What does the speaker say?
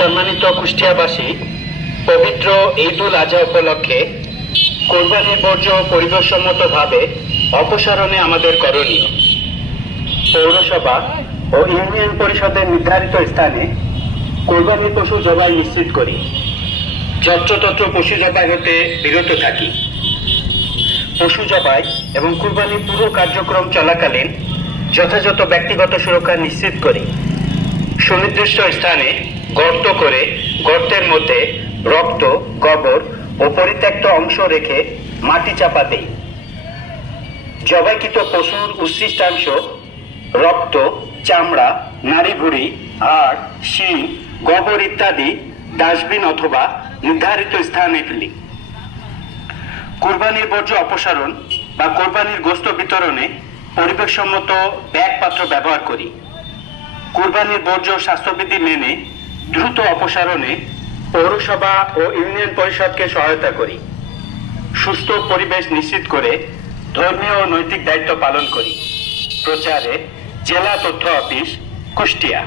সম্মানিত কুষ্টিয়াবাসী, পবিত্র ঈদুল আজহা উপলক্ষে কোরবানির বর্জ্য পরিবেশসম্মতভাবে অপসারণে আমাদের করণীয়। পৌরসভা ও ইউনিয়ন পরিষদের নির্ধারিত স্থানে কোরবানির পশু জবাই নিশ্চিত করি। যত্রতত্র পশু জবাই হতে বিরত থাকি। পশু জবাই এবং কোরবানির পুরো কার্যক্রম চলাকালীন যথাযথ ব্যক্তিগত সুরক্ষা নিশ্চিত করি। সুনির্দিষ্ট স্থানে গর্ত করে গর্তের মধ্যে রক্ত, গোবর ও পরিত্যক্ত অংশ রেখে মাটি চাপা দেই। জবাইকৃত পশুর উচ্ছিষ্টাংশ, রক্ত, চামড়া, নাড়িভুড়ি, হাড়, শিং, গোবর ইত্যাদি ডাস্টবিন অথবা নির্ধারিত স্থানে ফেলি। কোরবানির বর্জ্য অপসারণ বা কোরবানির গোশত বিতরণে পরিবেশসম্মত ব্যাগ পাত্র ব্যবহার করি। কোরবানির বর্জ্য স্বাস্থ্যবিধি মেনে দ্রুত অপসারণে পৌরসভা ও ইউনিয়ন পরিষদকে সহায়তা করি। সুস্থ পরিবেশ নিশ্চিত করে ধর্মীয় ও নৈতিক দায়িত্ব পালন করি। প্রচারে জেলা তথ্য অফিস, কুষ্টিয়া।